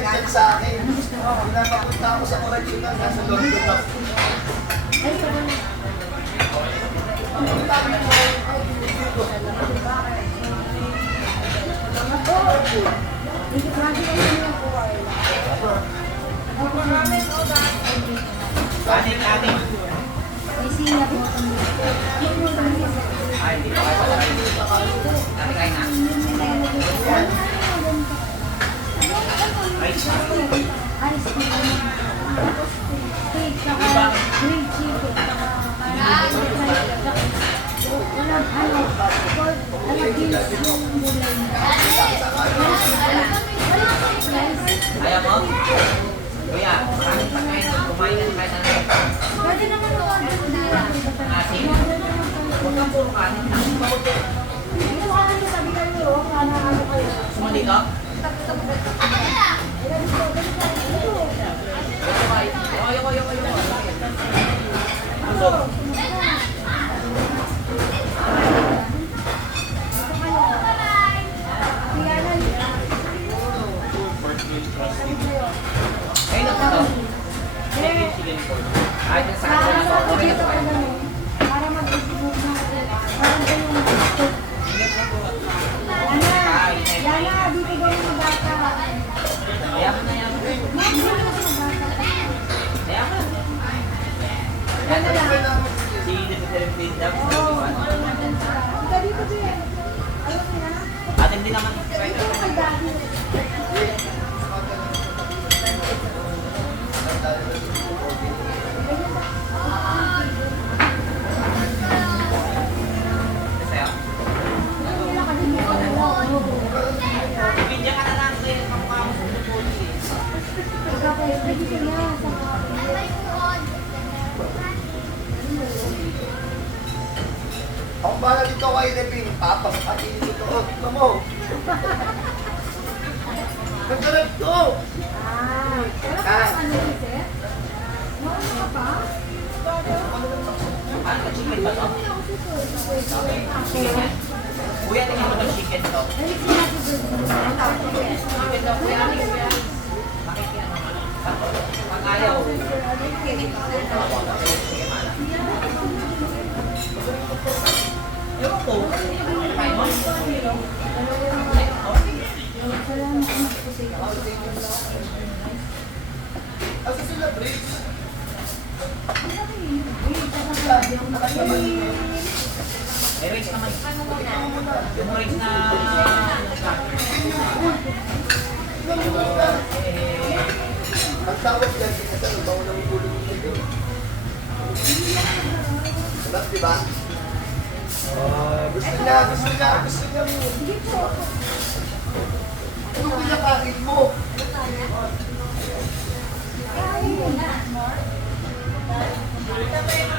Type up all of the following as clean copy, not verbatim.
nag-chat sa akin. Pinapapunta ako sa correctional, nasa London ako. May siya po. Ay, hindi pa kayo pala. Dati kayo na. Rice. Ice cream. Cake, saka grilled chicken, saka walang ano, beans yung gulay niya. Ayaw mo? Kuya, maraming pagkain. Kumain na kahit ano. Pwede naman order nila. Asin? Huwag kang puro kanin. Ito ka ano, sabi kayo, ano kayo. Sumali ka? Ayaw. Busog. Ayun na ito. Chicken pork. Kahit yung sakto na ito, okay na ito kayo. Para mag-isip na parang ganyan. Yana, dito daw yung bata. Kaya mo na yan. Kaya mo na. Si Different Page Dab, sa Iwan. Dito din. Ayun na. Atin din naman. Sa'yo? Bibigyan ka na lang sa kamukha mo sa Lupoli. Ako ba dito kay Repin? Papapakin dito. Ito mo. Nagkarap to. Ano ka chicken ba to? Chicken yan? Kuya, tingin mo itong chicken to. Chicken to, kuya. Bakit yan? Pag ayaw. Ewan ko. Kain mo? Asa sila, Briggs? May rice naman. Yung rice na... Ang tawag yan, sinasal, bago nang ulong yung video. Sarap, di ba? Gusto niya. Ano pinakain mo? Saan yung kain mo?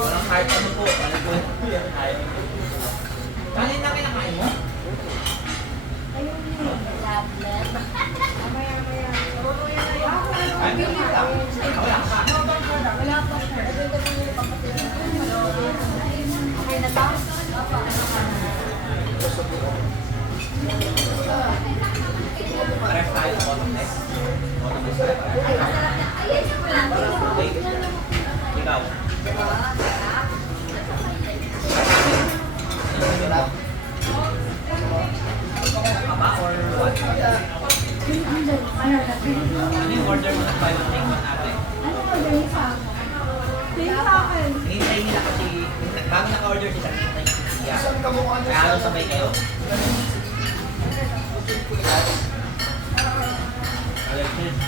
Walang heart ano po. Ano po? Kanin na kinakain mo? Ay, hindi lang. Wala pa. Paref tayo sa bottom next. Bottom next tayo paref. Okay. Ikaw. Papa or what? Ano yung order mo ng buy one take one natin? Hinihintay nila kasi bago naka-order sila, hinihintay siya. Saan ka mukha niya? Kaya ano sabay kayo? Alexis.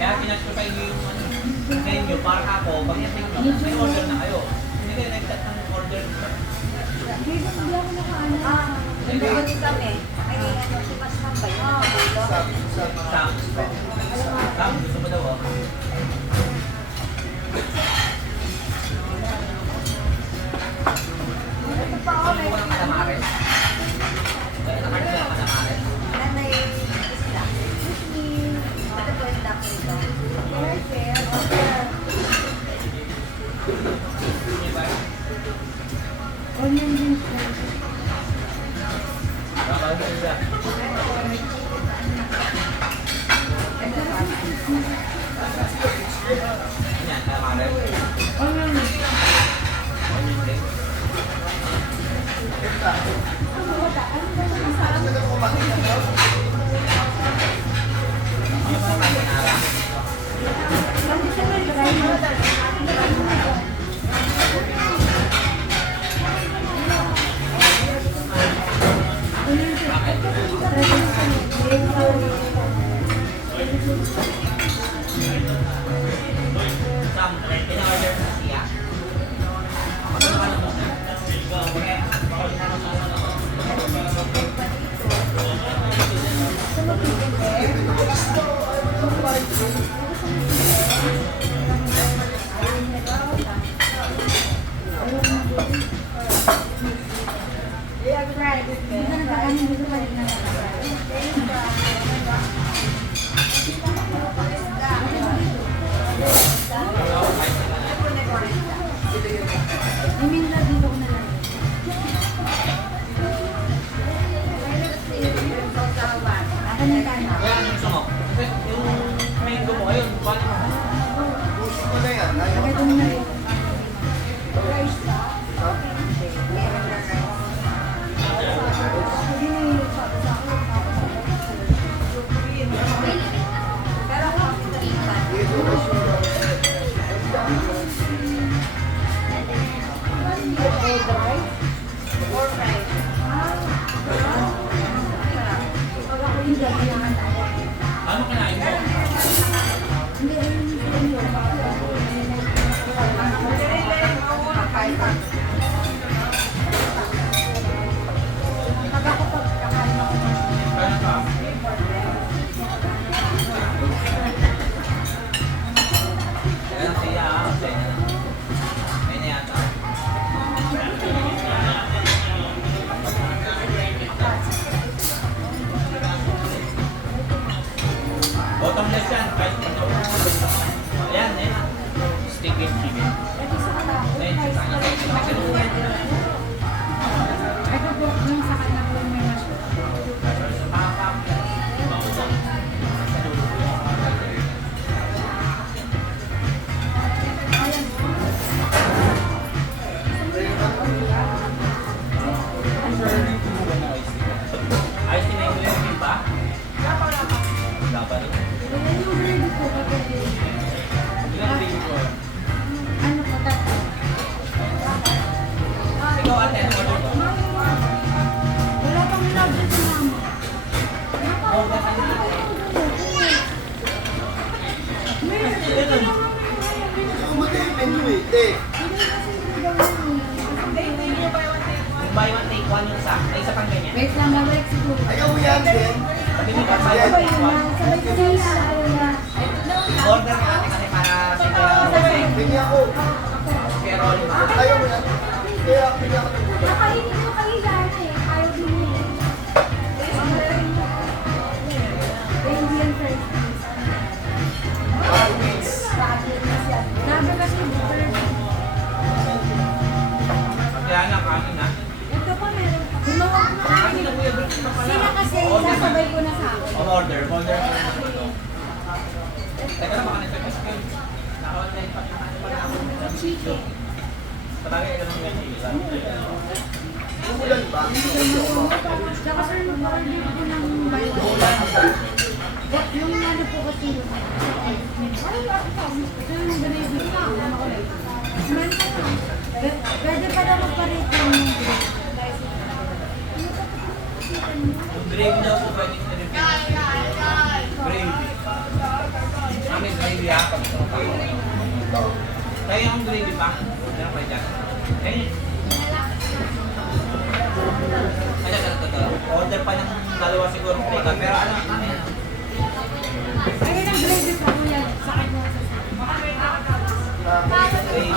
Kaya pinag-try nyo yung menu para ako, pag may order na kayo. Hindi kayo nag-cut ng order. Sam, gusto mo daw calamares. Nakakart na calamares. Nanay isda. Ito po isda ko ito. Onion din siya. Bakal mo sila. Yan, calamares. Onion din. Onion ring. Ano na kumain na daw? Ano ba ang carbonara? Bakit? Sam, pina-order na siya. Ano naman mo na? Okay. Yan, gusto mo. Kasi yung mango mo, ayun, paano mo? Push mo na yan. Ayaw. Ano kinain mo? Kaya ka? Kaya lang siya, sa'yo na lang. Ayun na yata. Bottomless yan, kahit ito. Ayan, ayan. Stick and chicken. Ayan, sa kanya. Ito po, yung sa kanya po may mushroom. Sa pakap. Sa dulo po yung ayos din na yung gravy ba? Dapat. Yung gravy po, kapag Ilang gravy ko? ano po, tatlo. Ikaw ate, ano order ko? Wala pang lobster sa mama. Order ka na ate. Kumati yung menu eh. Eh. Yung buy one take one yung isa. Ay, isa pang ganyan. Wait lang, babalik siguro. Ayaw mo yan, Ben. Pati mo pa buy one take one. Sabay ko na sa Order ka ate kasi para sa Hindi ako. kaya rolling ba? Ayaw mo yan. Kaya hindi ako nagbulat. nakainin ko kayo dahil eh. Ayaw din niya eh. Indian friends. Sabi kasi Kaya lang, kanin na. ito pa meron. Gumawa ko na Kasi na kuya, birthday pa pala. sila kasi sasabay ko na sa akin. Order ko na naman ito. Teka lang, baka nag-request ko. Naka-online pa. Ano pala ako? Chicken. Sabagay, alam mo yan. Umulan ba? Tsaka sir, mag-order ko ng buy one. Yung ano po kasi yun. Ito yung gravy. Pwede pa daw magparito ng Yung gravy daw po pwede ko rin. Gravy. Kami gravy ha, pag ito pa. Kaya yung gravy pa. Meron pa dyan. Kaya ay, ito. Order pa ng dalawa siguro. Pero alam namin. ayun ang gravy pa po yan. Sa kanya. Gravy.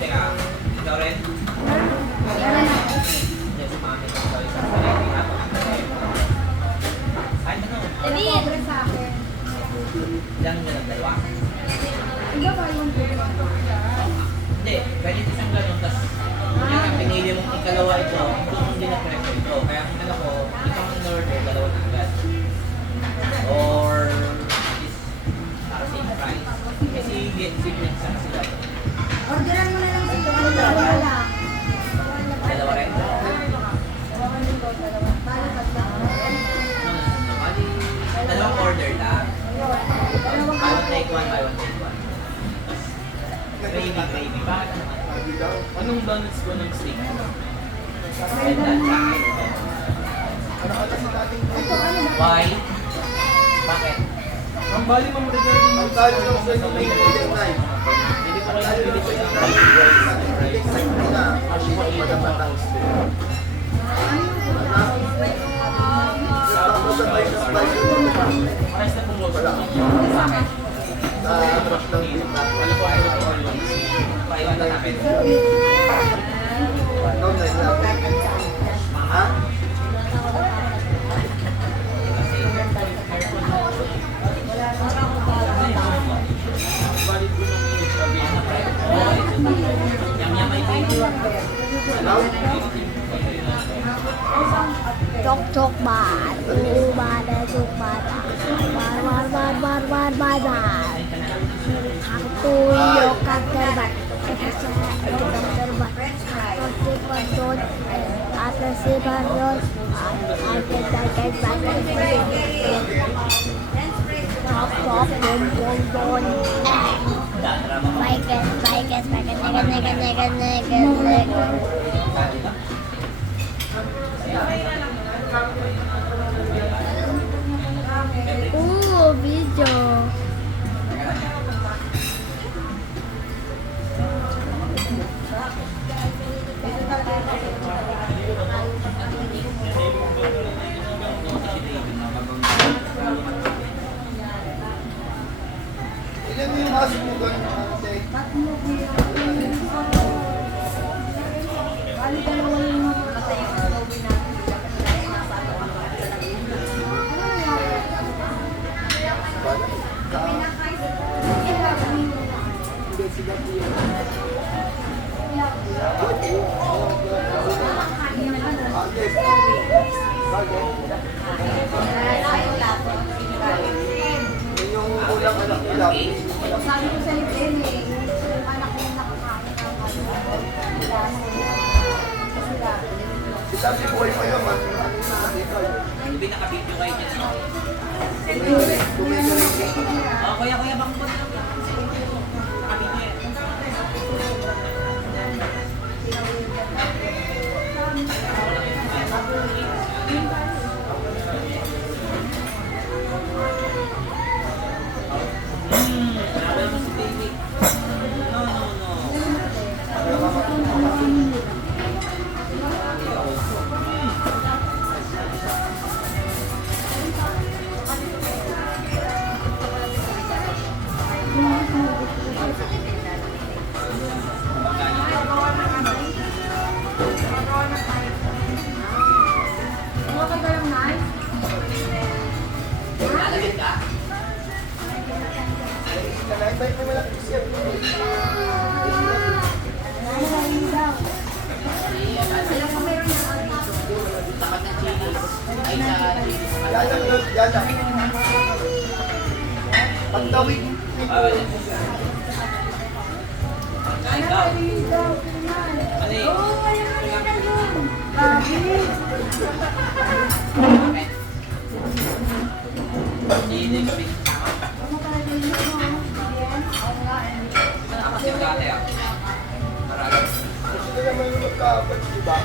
Teka. Ikaw rin? Meron na. Yes, mami. pobre sa akin. Lang nyo ng dalawa. Iba ba yung Hindi, pwede isang ganun. Tapos, kung ang pinili mong ikalawa ito, kung hindi na presyo ito. Kaya kung ano ko, itong in-order, dalawa na agad. Or, is same price. Kasi different sa sila. Orderan mo na lang sa dalawa. Dalawa rin. Dalawang order lang. Buy one take one, buy one take one. Gravy. Bakit naman? Lagi daw. Anong donuts ko ng steak? Ano ka sa dating Why? Bakit? Ang bali mo regarding ang talo ng sa yung medium knife. Hindi ko lang bili ko yung Medium knife na. Kasi mo magandang tapos sa may slice yung Price na pumunta. Wala. Bakit? Sa brush ng beef na. Ano po ay ito all ones? Buy one na natin. No, Ha? Chok chok bar, bar chok bar, bar. Aku yo kantor bar, kantor bar. Atas pardon, atas pardon, Chok chok bon. Baikes. Video. Ilan yung masok mo doon? Yung ulang anak nila. Sabi ko sa Lipen eh, yung anak ko nakakain ng Sabi buhay pa yun, Hindi nakabidyo kayo dyan. Kuya, bang po na lang. Nakabidyo yan. Wala mo si baby. No. Mga kagalang knife. Lalagyan ka? Kalay-bay mo lang siya. Tapat ng chili. Ay, sa chili. Yalang. Pagtawid. Kain ka. Ano eh? Hindi gabi. Nakapasip ka ate ah. Marami. Gusto ko naman yung magkapag, di ba?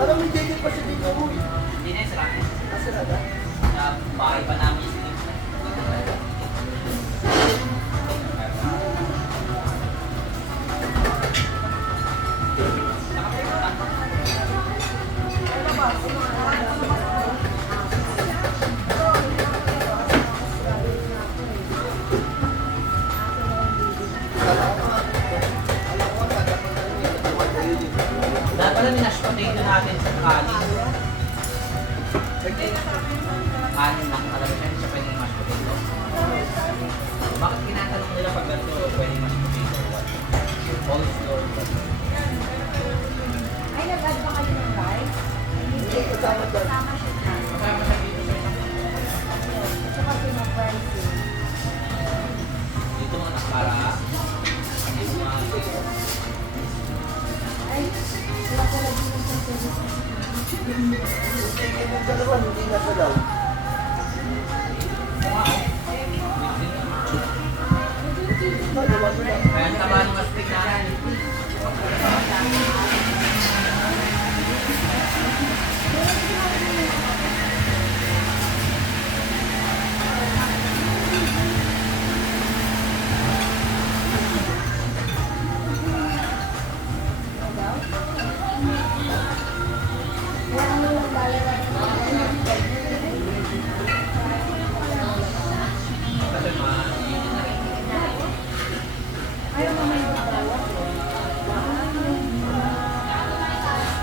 Parang may date pa siya dito. Hindi na yung sarap. Nasirada. Sa bahay pa namin yung Wala minash potato natin sa kanin. Kanin lang talaga siya, hindi siya pwedeng mash potato. Bakit tinatanong nila pag ganito pwedeng mash potato? Coleslaw. Ay, nag-add ba kayo ng rice? Hindi, kasama dyan. Kasama siya na. Kasama siya dito sa isang Ito kasi mag-rice eh. dito mga nakara. Dito mga Ay, wala pala din ang service. Yung dalawa, hindi na sa daw. Dalawa sila. kaya ang taba ng astig natin. Wala mo lang dalawa ng Kasi mainit na rin. ayaw mo may dalawa.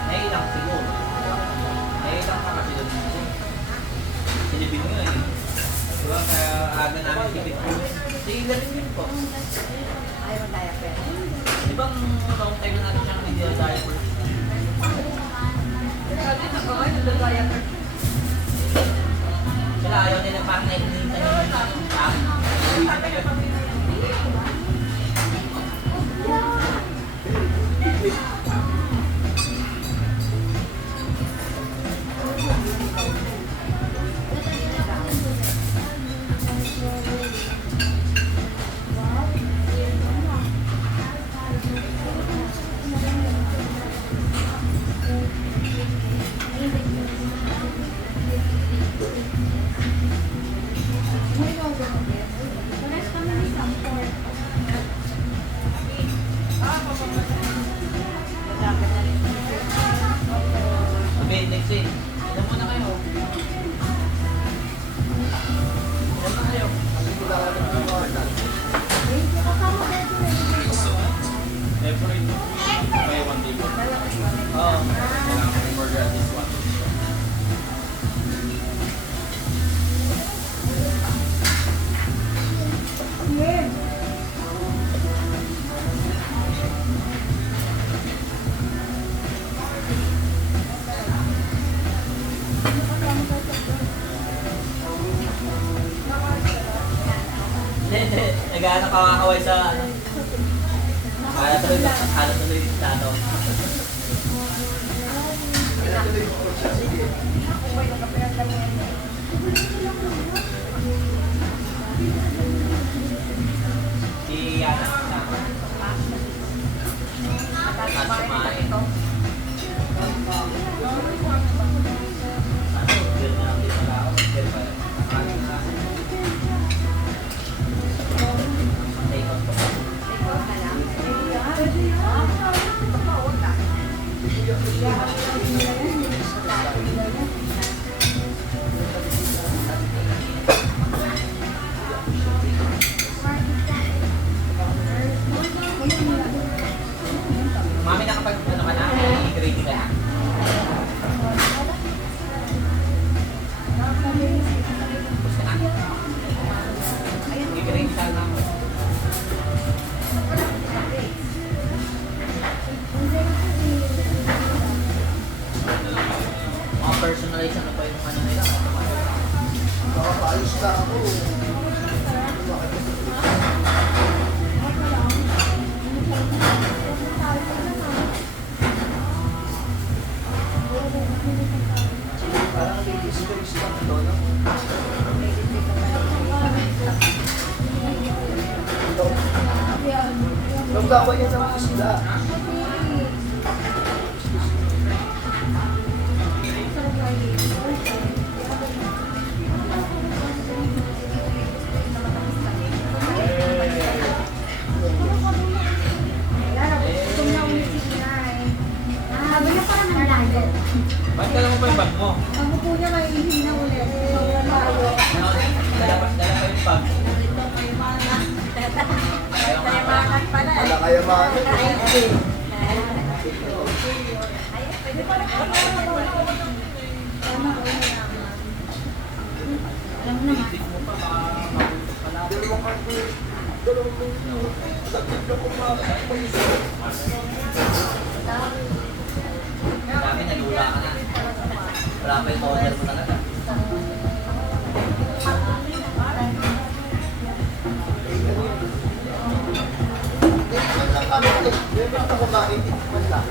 Nailang siguro. Nailang ka kasi doon dito. Silipin mo eh. Diba kaya aga namin tipid po. Sige rin yun po. Ayaw mo diaper. Di ba long time na natin siyang hindi diaper? Sila ayaw nila parang nainita nila. Pares kami ni Sampor. Sabi, next in. Ilan muna kayo? Ilan na kayo? Wala ka ng mga Every may one day po. Oo. Kailangan ko i-order at least one. Hindi. Nag-ano kakaway sa ano. Kaya tuloy dito tato. Si Yana. Masumain. Ano? Yun na lang dito lang ako. Pero pa. Nakakalin na. Take out po. Mami, nakapag ano ka na? I-grade ka na? Tapos ka na? I-grade ka na. Mga personalize ano pa yung ano nila? Nakakaayos na ako. Parang may space lang ito, no? Nung gawa yan ng isda. Sabi niya parang nalayo. Ba't ka lang mo pa yung bag mo? Sabi po niya may ihina ulit. Sobrang layo. Ano? Dala pa yung bag. Kaya pala. Wala kayamanan. Ayun. Tama ko na naman. Alam mo naman. Isip mo pa ba pala? Dalawang kanto, dalawang kanto. Dagdag na ko pa. Dami nalula ka na. Wala pa yung order mo talaga. Man lang kami. Meron na kumain. Man lang.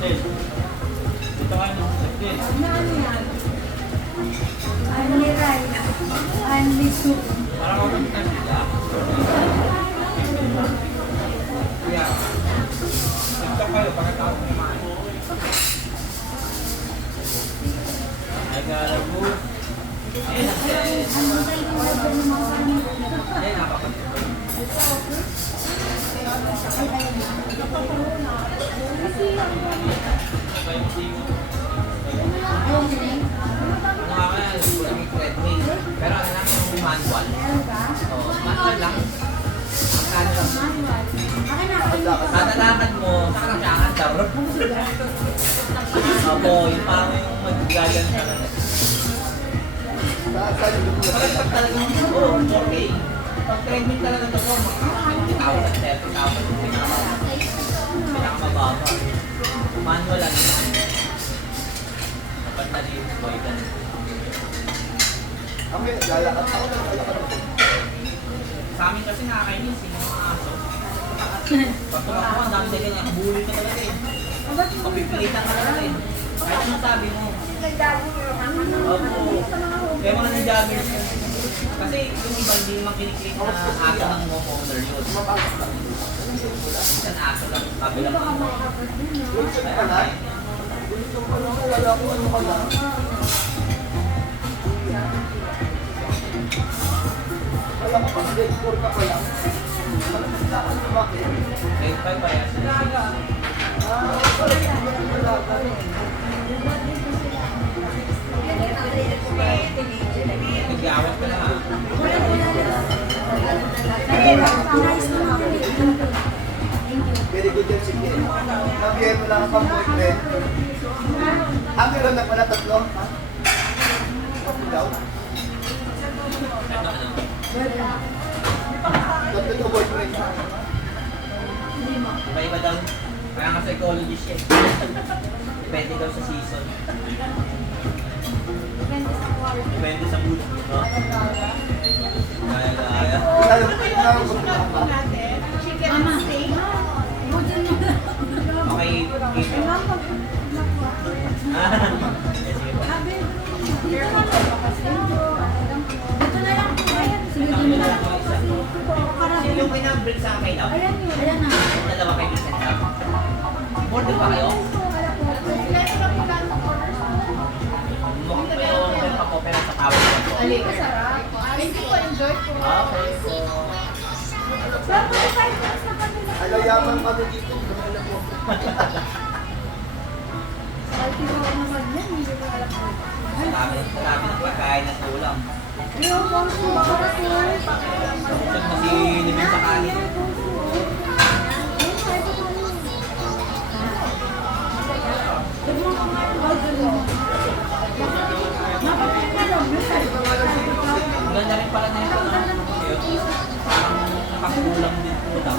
Sis, dito ka no? Sis. Ano yan? Only rice. Only soup. Parang ako na sila. Kaya, TikTok kayo pagkatapos kumain. I gotta move. Eh, Ano tayo yung order ng mga kanina? eh, napapagod. Ayun din. Ano nga kaya, yung treadmill. Pero ano lang yung manual. Meron ka? Oh, manual lang. Ang kano lang. Manual. Akin na ako yung Tatalakad mo, saka lang siya ang darap. Opo, yung parang yung magagayan talaga. Saan yung Pag talagang, oh, 4K. Pag treadmill talaga ito po, mga 50,000, 30,000 yung pinakamababa. Manual lang yun. Dapat na yung boy ka. Kami, lalakad ako na lalakad ako. Sa amin kasi nakakainis yung mga aso. Pag tumakbo, ang dami nila niya, bully ka talaga eh. Mapipilitan ka talaga eh. Kahit anong sabi mo. Opo. Kaya mga nag-joggers. Kasi yung iba hindi naman kiniklik na aso ng homeowner yun. Minsan aso lang, kabilang mo. Gusto ka na? Gusto ka na? Wala ko ano ka na? Wala ko pang grade 4 ka pa lang. Wala ko sa akin bakit? Grade 5 pa yan. Wala ka. Nag-iawat ka na nga. Very good yan, sige. Nabiyay mo lang ang pang boyfriend. Meron na pala tatlo. Ha? Tatlo daw? Ano, ano? Tatlo daw boyfriend. Iba-iba daw. Kaya nga psychologist siya. Depende daw sa season. Depende sa mood. No? Kaya. Mama. Budyan mo na. Okay, ito. Sige po. Ito na lang. Sige, Ito din na na lang po isa. Sino yung pinang-break sa akin daw? Ayan yun. Ayan na. Dalawa kayo minsan daw. Order pa kayo? Mukhang kayo order pa po pero sa tawag ko. Hindi ko enjoy ko. Okay po. Alayaman kami dito. Alam mo. Marami ng pagkain at ulam. Sabot mo si Limin sa kanin. Ang ganda rin pala na ito. Parang nakakulang din po lang.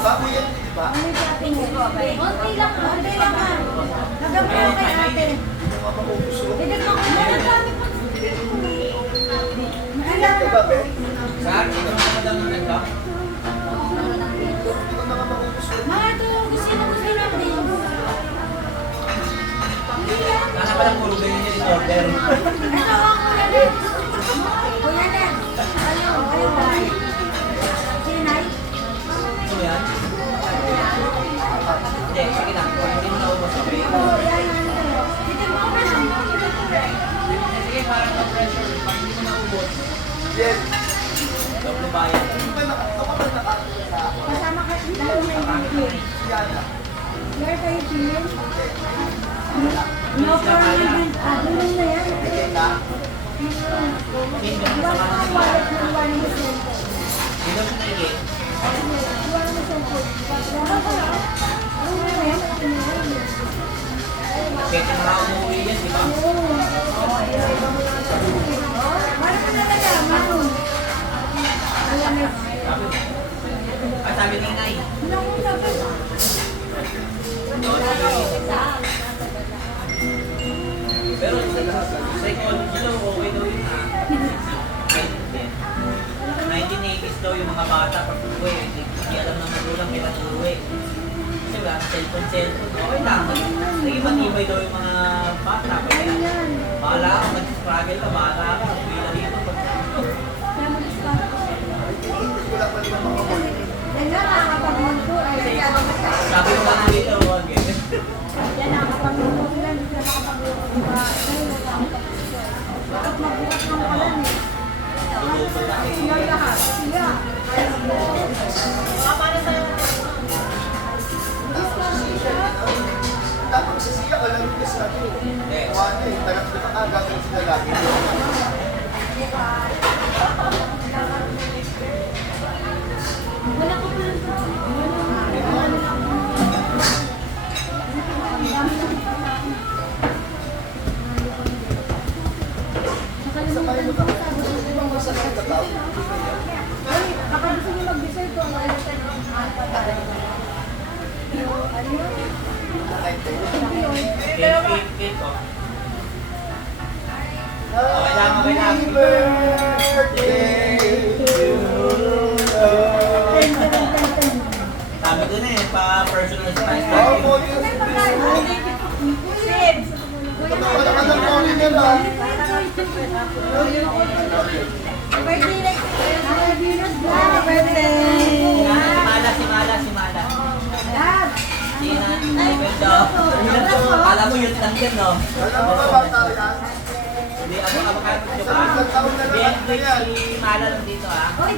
Bago yan, di ba? Konti lang, konti lang ha. Nagamit kay ate. Yung mga makukuso. Edit mo kung ano dami pa. Ito ba, be? Saan? Ikaw na naman daw ng nagka? Ito mga makukuso. Mga ito, gusto natin. Sana palang puro ganyan yung order. Ito ang kuya Ned. Kuya Ned. Ayun ba? Sinay? Ano yan? Hindi, sige na. Hindi mo naubos, okay? Oo, yan. Dito mo na siya. Sige, parang na-pressure. Pag hindi mo naubos, Yes. double bayad. Hindi ba nakakapag nakakita sa ako? Kasama ka. Lalo may Marami ka video. na eh. Yan na. Where kayo film? No permanent. Doon na yan. Again na. Hindi mo Iba sa na ang kanila. wallet ng 1%. Sino si Nigel? Kaya na umuwi yan, di ba? Sabi mo. At sabi ni Ngay. Pero sa psychology daw, okay daw yun na 1980s daw yung mga bata pag uwi. Hindi alam ng magulang kailan uwi. Kasi wala na cellphone. Okay lang. Naging matibay daw yung mga bata. Kaya bahala ka, mag-struggle ka, bahala ka. Uwi na rito. Iniintay ko lang pala ng mga mall. Kasi sabi ko lang dito, huwag eh. Luluto na eh. Tapos sa siya, alam ko sa akin. Ano eh, tagat na gagawin sila lagi. Sa kayo mo kami, sa kayo tataw. Cake oh. Okay lang. Happy birthday to you. Sabi ko na eh, pa-personal spice Oh, natin. mo yun. Wala ka ng morning yan ba? Si Mala. Ay, pwede. Alam mo yun lang yan, no? Alam mo ba bata yan? Hindi, ano ka makakit nyo pa? Isang taon na lang Break yan. si Mala lang dito, ah. Okay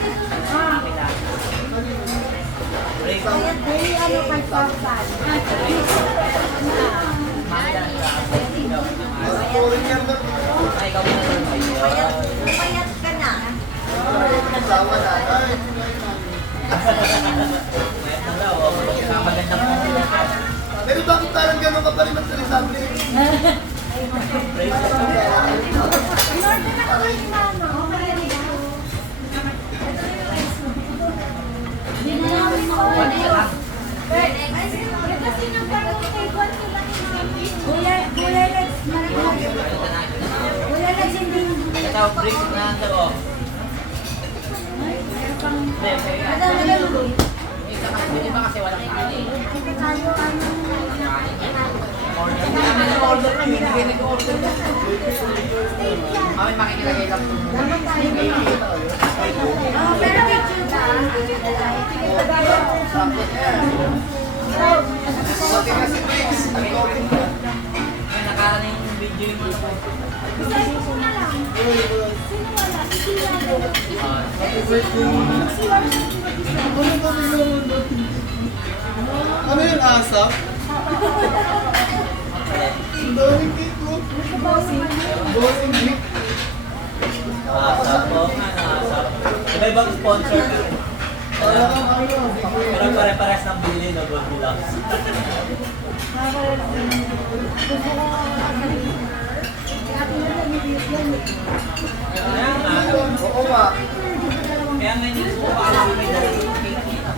lang. Break. Mala sa Morning yan na. ay, ikaw na lang. Payat ka na. Asawa na. Ay, Mayat na daw, oh. Magandang pangkulat. pero bakit parang gano'n ka pa rin magsasabi? Break. Ito, break na ang daw, oh. Hindi ba kasi walang kanin? Order na, hindi kayo nag-order na. Kami makikilagay lang po. Sakto yan. Pati kasi Briggs, ang going ko. Ngayon, nakala na yung video yung mga po. Ano yun, asap? Ang daming cake ko. Bossing cake. Asap po, asap. Iba-ibang sponsor na rin. Pero pare-pares ng bili na Goldilocks. Kaya nga, Oo nga. kaya nga hindi ko pa alam may dala yung cake niya.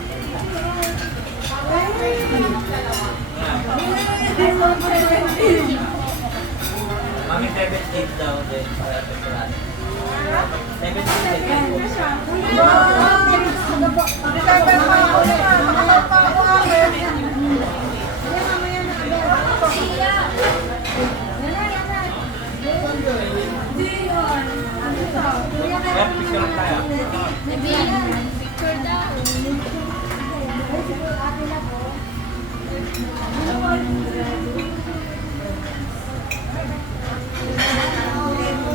Mami, 17 daw din. Para pagkalaan. 17 din. Kaya picture lang tayo. Picture daw.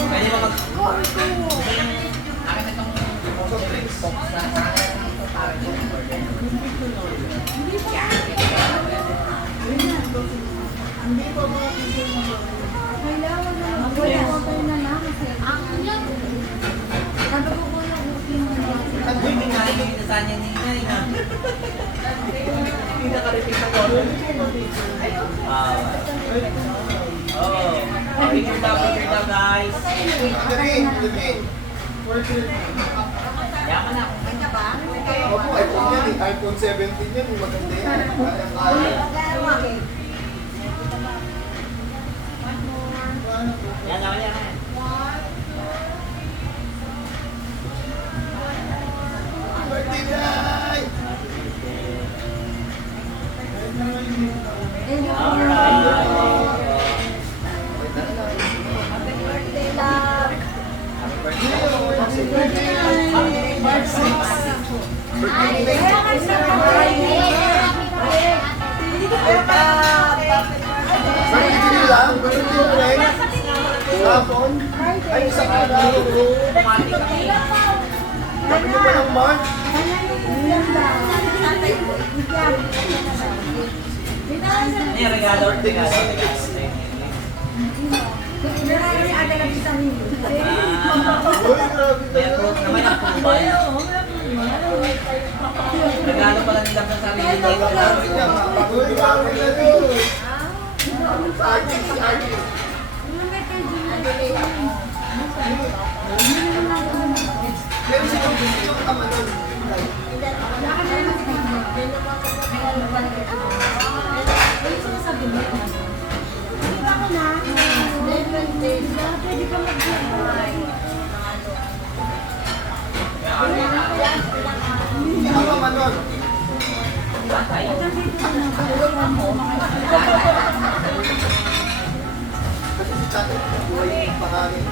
Pwede ba mag... Akin na itong box na sa akin. Para yung order. Ang yan. Uy, may nga yung Tanya ni Inay na. Hindi naka-repeat ang order. Oh. Picture daw guys. Gabi. Yaman na. Ganda ba? Opo, iPhone yan eh. iPhone 17 yan. Maganda yan. Kaya-kaya. Yan, yaman yan. Birthday guy! Alright. Birthday love. Birthday nyo lang? Birthday nyo rin? Hapon? Ay, isang araw. Sabi nyo ba ng March? Ini regalo. Regalo. Uy, grabe May na. approve naman ang kumbay. Regalo pala nila sa sarili nila. Uy, grabe na yun. Artist, artist. Pero sino yung ama nun? Sino ang ama nun? Kasi si tatay, buhay yung pangalan.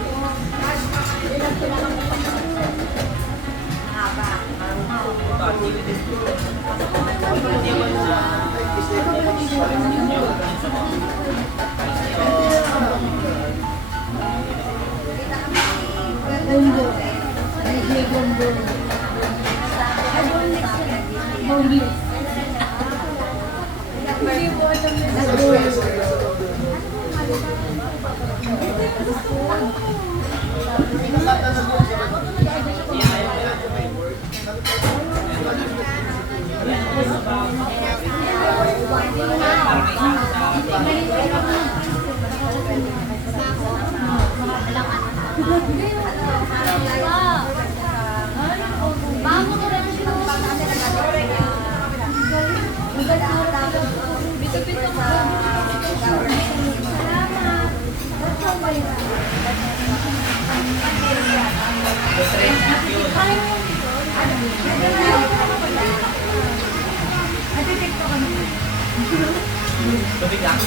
Tubig lang.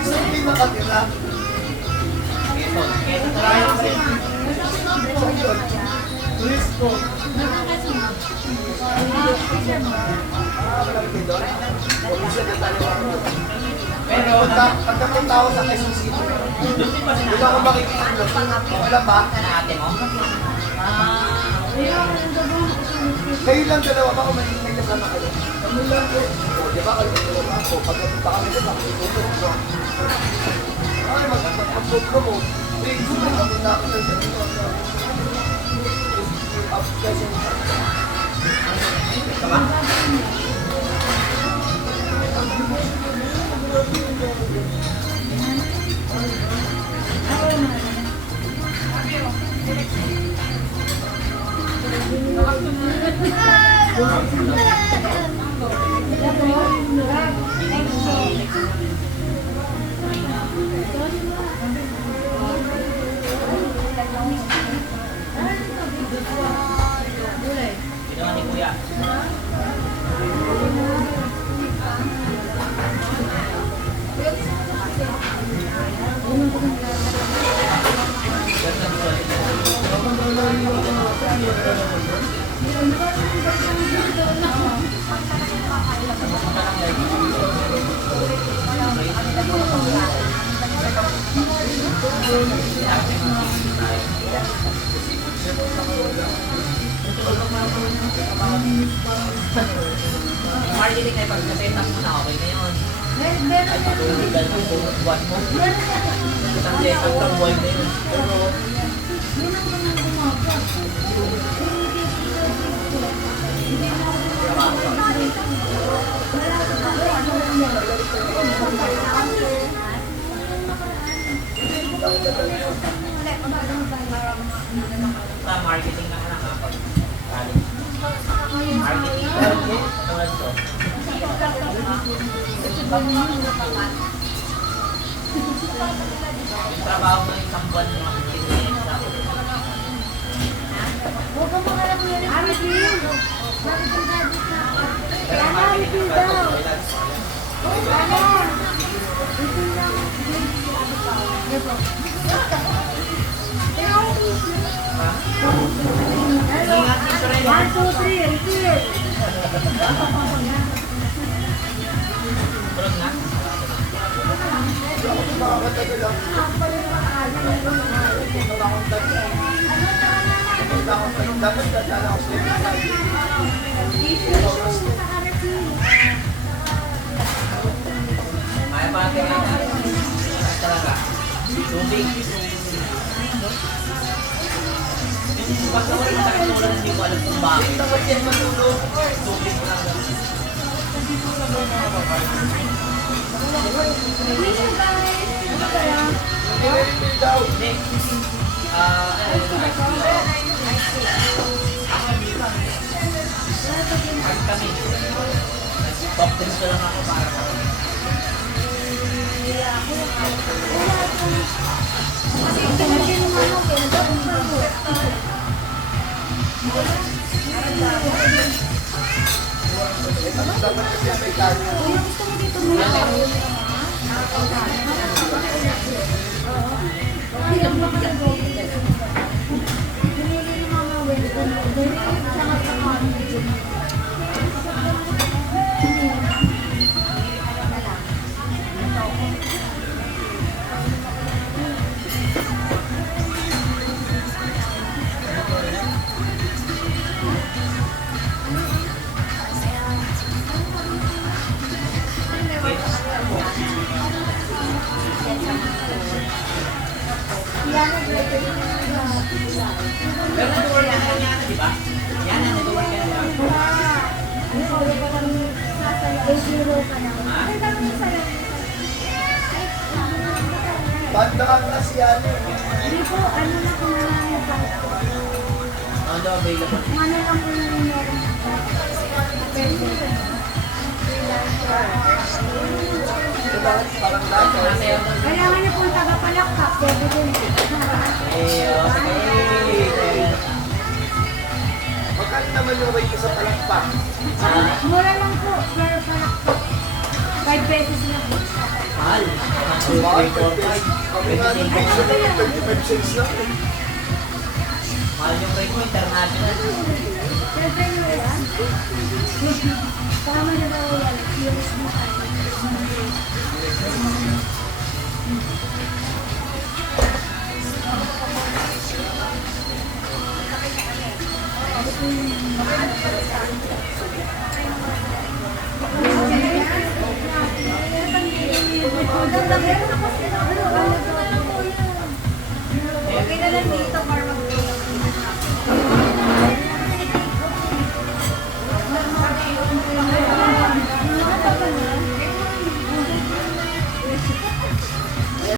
Saan hindi nakatira? Quezon. Quezon talaga. Saan yun? Risco. Malapit kayo doon? O isa na tayo ako. Pero, Pagkapunta ako sa Quezon City, doon din ba hindi ako makikita. Wala ba? na ate mo? Kayo lang dalawa ba kung may kasama kayo? Kami lang po. O, di ba kayo dalawa ako? Pagkapunta kami doon, ako itutuloy ko. Ay, mag-pagpupro mo. Eh, gusto mo kapunta ako doon sa dito. Quezon Tama? Ginawa ni Kuya. marketing ay pag na-set up mo na, okay na yun. Meron Ay patulugan ng buwan mo. Isang set up ng buwan na yun. Pero, yun ang mga gumagawa. sa marketing na lang ha, pag college. Marketing na lang yun. Tulad ko. Yung trabaho mo isang buwan ng mga 15 minutes lang. Huwag kang makalap yun. Arifin! Bakit ang gadget na? Pero Ano, marketing Arifin na daw? lang. Ano? Arifin lang. Diba? Ha? Hello? Ingat dito rin. 1, 2, 3, Arifin! Tulad na. Makakatagal lang. Dapat dadala ako sa May pati ka na. Talaga. Tubig. Basta wala sa akin wala hindi ko alam kung bakit. Dapat yan matulog. Tubig lang. Nag-refill daw. Hindi. Pag kami, baptize ko lang ako para sa kanya. Dapat kasi may kanya. Pero nag-work ka na yan, di ba? Yan na, nag-work ka na. Bandaan na siya. Hindi po, ano na po na lang yung Ano daw available? ano lang po yung meron. Parang lahat. Masaya ko. Kailangan niyo po yung tagapalakpak. Pwede din. Okay. Magkano naman yung rate sa palakpak? Mura lang po, per palakpak. 5 pesos lang po. Mahal. Mahal, 2.45. kami nga nung piso na 25 cents lang. Mahal yung rate mo, international. Siyempre yung yan. Tama na daw yan. Serious mo tayo. Okay na lang dito, Marma.